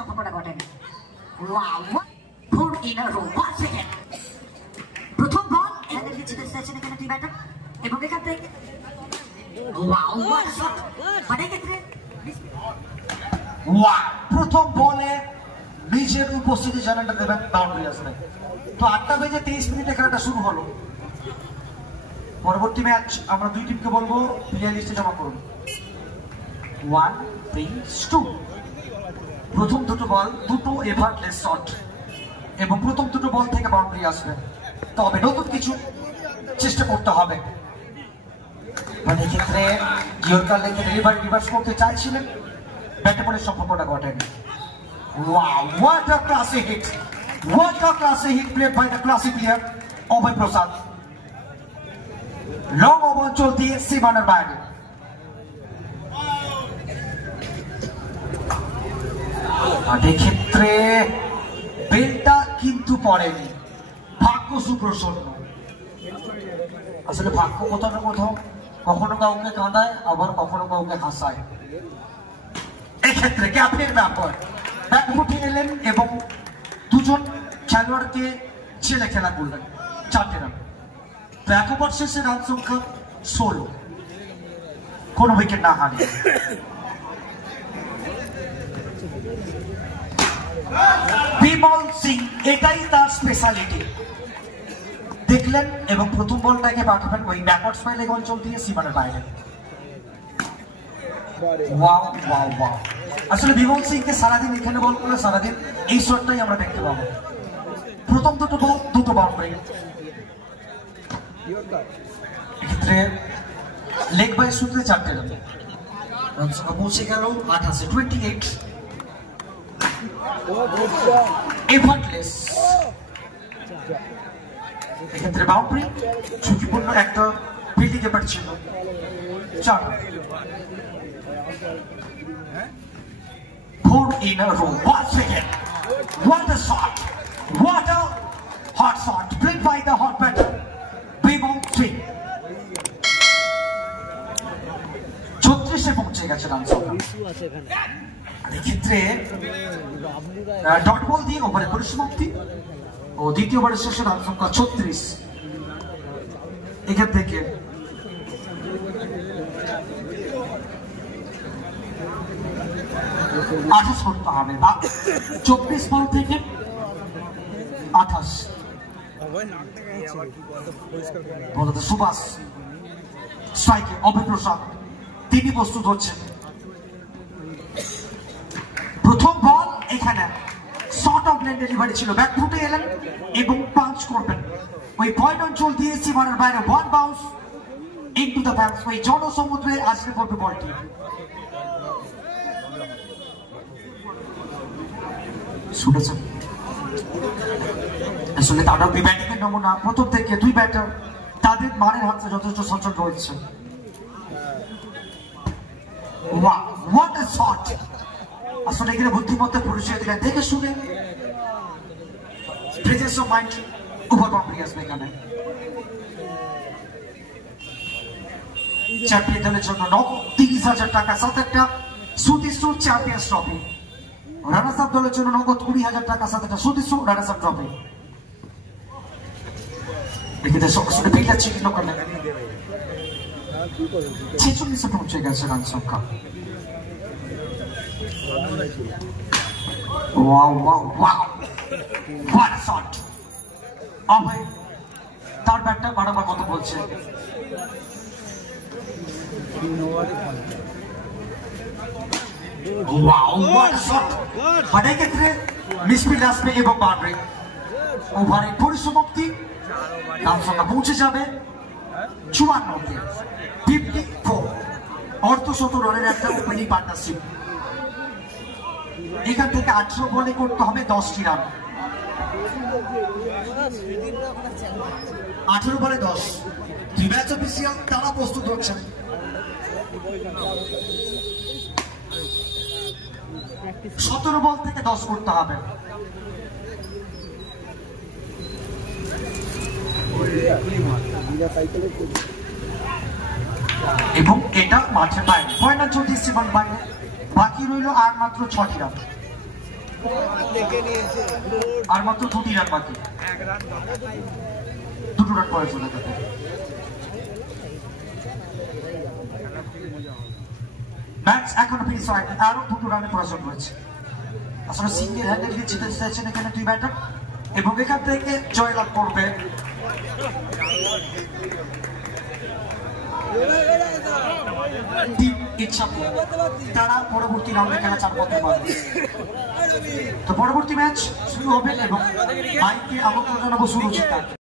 সম্পর্কটা ঘটেনি। প্রথম বল এখানে লিখতে চাইছেন এখানে টি ব্যাটার এবং এখান থেকে প্রথম বলে নিজের উপস্থিতি জানাটা দেবেন বাউন্ডারি আসবে। তো 8টা বেজে 23 মিনিটে খেলাটা শুরু হলো। পরবর্তী ম্যাচ আমরা দুই টিমকে বলবো প্লেয়ার লিস্টে জমা করুন। 1 3 2। প্রথম দুটো বল দুটো এভার্টলেস শট এবং প্রথম দুটো বল থেকে বাউন্ডারি আসবে। তবে নতুন কিছু চেষ্টা করতে হবে। মানে ক্ষেত্রে ইয়র্কার লেগে ডেলিভারি রিভার্স করতে চাইছিলেন, ব্যাটে বলের সম্পর্কটা ঘটেনি। Wow, what a classic hit! What a classic hit played by the classic player Abhay Prasad. Long over চলতি সীমানার বাইরে। ক্ষেত্রে বেলটা কিন্তু পড়েনি। ভাগ্য সুপ্রসন্ন। আসলে ভাগ্য কোথাও না কোথাও কখনো কাউকে কাঁদায় আবার কখনো কাউকে হাসায়। এক্ষেত্রে ক্যাপের ব্যাপার ব্যাট উঠে এলেন এবং দুজন খেলোয়াড়কে ছেলে খেলা করলেন। 4টে রান। তো 1 ওভার শেষে রান সংখ্যা 16, কোনো উইকেট না হারিয়ে। বিমল সিং এটাই তার স্পেশালিটি। দেখলেন এবং প্রথম বলটাকে পাঠাবেন ওই ব্যাকওয়ার্ড স্পাইলে অঞ্চল দিয়ে সীমানার বাইরে। Wow wow wow. আসলে বিমল সিংকে সারাদিন এখানে বল করলে সারাদিন এই শটটাই আমরা দেখতে পাবো। প্রথম দুটো বল দুটো বাউন্ডারি। এক্ষেত্রে লেগ বাই সূত্রে 4টে রান। রান সংখ্যা পৌঁছে গেল 28, 28। এফার্টলেস। এক্ষেত্রে বাউন্ডারি ঝুঁকিপূর্ণ একটা ফিল্ডিং ব্যাপার ছিল। 4 4 in a row. Once again, what a shot! What a hot shot played by the hot batter Bimal Singh. 34-এ পৌঁছে গেছে রান সংখ্যা। এক্ষেত্রে ডট বল দিয়ে ওভারের পরিসমাপ্তি ও দ্বিতীয় ওভারের শেষে রান সংখ্যা 36। এখান থেকে আঠাশ করতে হবে বা 24 বল থেকে 28। বলতে সুভাষ স্ট্রাইকে অভয় প্রসাদ তিনি প্রস্তুত হচ্ছেন। প্রথম বল এখানে শর্ট অফ লেন ডেলিভারি ছিল। ব্যাট ফুটে এলেন এবং পাঞ্চ করবেন ওই পয়েন্ট অঞ্চল দিয়ে সীমানার বাইরে। 1 বাউন্স ইনটু দ্য ব্যাটস। ওই জনসমুদ্রে আসলে পড়বে বলটি। শুনেছেন আসলে তারা দুই ব্যাটিং এর নমুনা। প্রথম থেকে দুই ব্যাটার তাদের মানের হাতে যথেষ্ট সচল রয়েছে। What a shot! আসলে এখানে বুদ্ধিমত্তার পরিচয় দিলেন। দেখে শুনে presence of mind over boundary আসবে এখানে। চ্যাম্পিয়ন দলের জন্য নগদ 30,000 টাকা, সাথে একটা সুতিসুর চ্যাম্পিয়ন্স ট্রফি। রানার্স আপ দলের জন্য নগদ 20,000 টাকা, সাথে একটা সুতিসুর রানার্স আপ ট্রফি। এখানে সবসময় ফিল্ডার চিহ্ন করলেন। 46-এ পৌঁছে গেছে রান সংখ্যা। Wow wow wow, what a shot! Abhay তার ব্যাটটা বারবার কথা বলছে। Wow, what a shot! মানে ক্ষেত্রে মিসফিল্ড আসবে এবং বাউন্ডারি। ওভারের পরিসমাপ্তি। রান সংখ্যা পৌঁছে যাবে 54-তে। 54 অর্ধশত রানের একটা ওপেনিং পার্টনারশিপ। এখান থেকে 18 বলে করতে হবে 10টি রান। 18 বলে 10। দুই ম্যাচ অফিসিয়াল তারা প্রস্তুত হচ্ছেন। সতেরো বল থেকে 10 করতে হবে। এবং এটা মাঠের বাইরে। পয়েন্ট চলছে সীমার বাইরে। বাকি রইল আর মাত্র 6টি রান। আর মাত্র 2টি রান বাকি, 2 রান পরে চলে যাবে। ম্যাচ এখনো ফিনিশ হয়নি, আরো 2 রানে প্রয়োজন রয়েছে। আসলে সিঙ্গেল হ্যান্ডেডলি জিতে চাইছেন এখানে 2 ব্যাটার এবং এখান থেকে জয়লাভ করবে টিম ইচ্ছাপুর। তারা পরবর্তী রাউন্ডে খেলা চালু করতে পারবে। তো পরবর্তী ম্যাচ শুরু হবে এবং মাইকে আমন্ত্রণ জানাবো সুরজিৎ।